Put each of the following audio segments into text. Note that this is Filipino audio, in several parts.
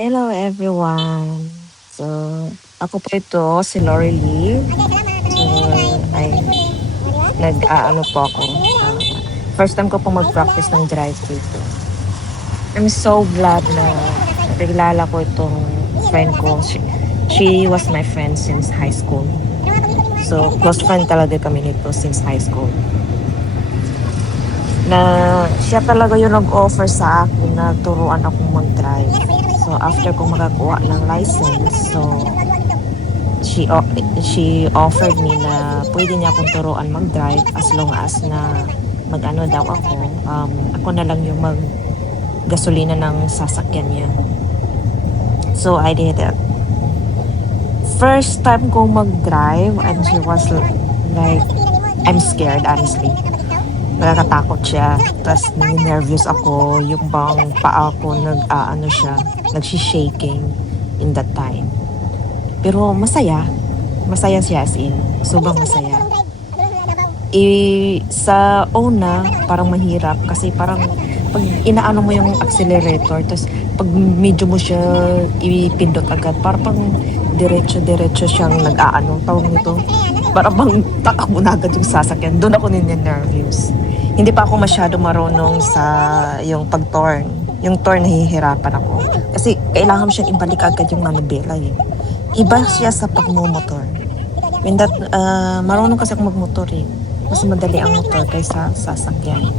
Hello everyone. So, ako po ito, si Lori Lee. So, ay, nag-aano po ako. First time ko po mag-practice ng drive dito. I'm so glad na nakilala ko itong friend ko. She was my friend since high school. So, close friend talaga kami nito since high school. Na siya talaga yung nag-offer sa akin na turuan akong mag-drive. So, after kong makakuha ng license, so, she offered me na pwede niya akong turuan mag-drive as long as na mag-ano daw ako na lang yung mag-gasolina ng sasakyan niya. So, I did it. First time kong mag-drive and she was like, I'm scared honestly. Nakakatakot siya. Tapos nervous ako. Yung bang paa ko nagsi-shaking in that time. Pero masaya. Masaya siya as in. Sobrang masaya. Sa una, parang mahirap kasi parang pag inaano mo yung accelerator, tapos pag medyo mo siya ipindot agad, parang diretso-diretso siyang nag-aano, tawag nito. Parang bang takbo na agad yung sasakyan. Doon ako nervous. Hindi pa ako masyado marunong sa yung pag-turn. Yung turn, nahihirapan ako. Kasi kailangan mo siyang ibalik agad yung manubela eh. Iba siya sa pagmumotor. When that, marunong kasi ako magmotor eh. Mas madali ang motor kaysa sasakyan.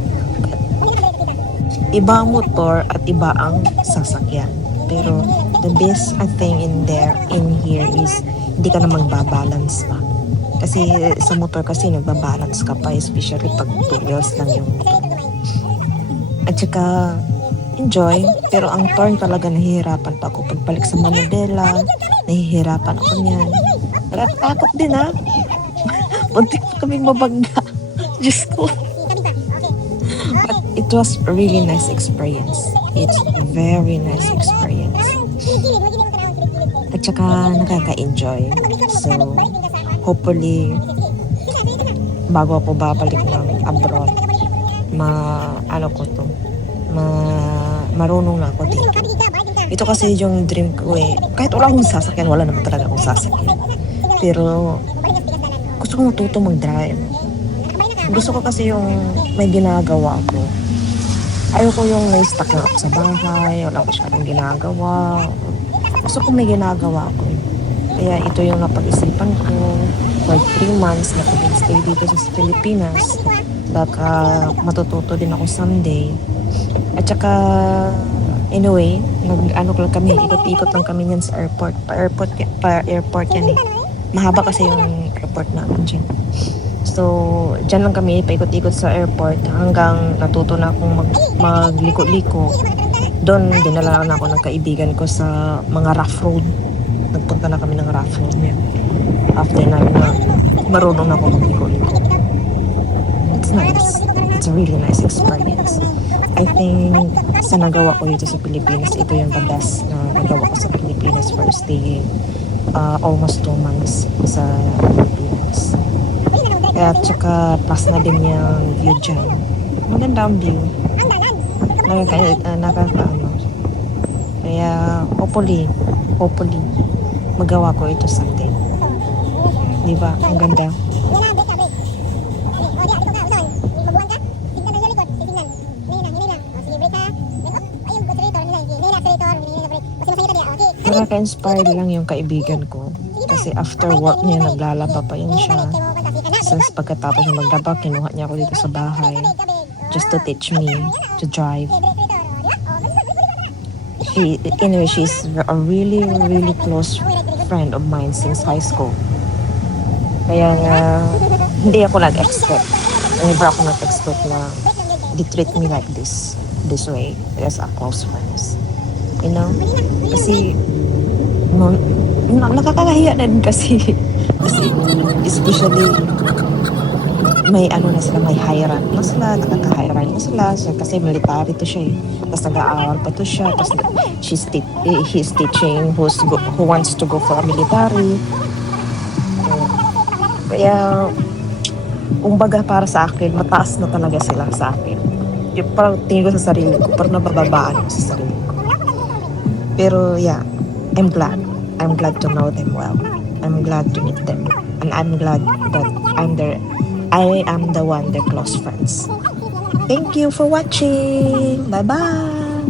Iba ang motor at iba ang sasakyan. Pero the best thing in here is hindi ka na magbabalance pa. Kasi sa motor kasi nagbabalance ka pa, especially pag 2 wheels lang yung motor. At saka enjoy, pero ang turn talaga nahihirapan pa ako. Pagbalik sa manubela, nahihirapan ako niyan. Nakatakot din ha. Muntik pa kaming mabangga. Diyos ko. But it was a really nice experience. It's a very nice experience. At saka nakaka-enjoy. So, hopefully, bago ako babalik ng abroad, marunong na ako dito. Ito kasi yung dream ko eh. Kahit wala akong sasakyan, wala naman talaga akong sasakyan. Pero, gusto ko matuto mag-drive. Gusto ko kasi yung may ginagawa ako. Ayoko yung na-stuck na ako sa bahay, wala ko masyadong ginagawa. Gusto ko may ginagawa ako. Kaya ito yung napag-isipan ko. For 3 months na pag-stay dito sa Pilipinas. Baka matututo din ako someday. At saka, anyway, ikot-ikot lang kami yan sa airport. Pa-airport yan eh. Mahaba kasi yung airport namin dyan. So, dyan lang kami, paikot-ikot sa airport hanggang natuto na akong magliko-liko. Doon, dinala na ako ng kaibigan ko sa mga rough road. Nagpunta na kami ng rough road yan. After na marunong na ako magliko-liko. It's nice. It's a really nice experience. I think sa nagawa ko dito sa Pilipinas, ito yung the best na nagawa ko sa Pilipinas for staying almost 2 months sa Pilipinas. At saka plus na din yung view dyan. Maganda ang view. Nakakaano. Kaya hopefully, magawa ko ito someday. Diba? Ang ganda. Nakaka-inspire lang yung kaibigan ko. Kasi after work niya, naglalaba pa yun siya. Since pagkatapos na maglaba, kinuha niya ako dito sa bahay. Just to teach me to drive. She's a really, really close friend of mine since high school. Kaya nga, hindi ako nag-expect. Never ako nag-expect na they treat me like this way as a close friends. You know? Kasi, nakakahiya na din kasi especially may may high rank na sila, nakaka-high rank na sila. So, kasi military to siya eh. Tapos nag-aaral pa to siya. Tapos he's teaching who wants to go for a military. Kaya, kumbaga para sa akin, mataas na talaga sila sa akin. Yung parang tingin ko sa sarili ko, parang nabababaan ako sa sarili ko. Pero yeah, I'm glad. I'm glad to know them well. I'm glad to meet them. And I'm glad that I am the one their close friends. Thank you for watching. Bye-bye.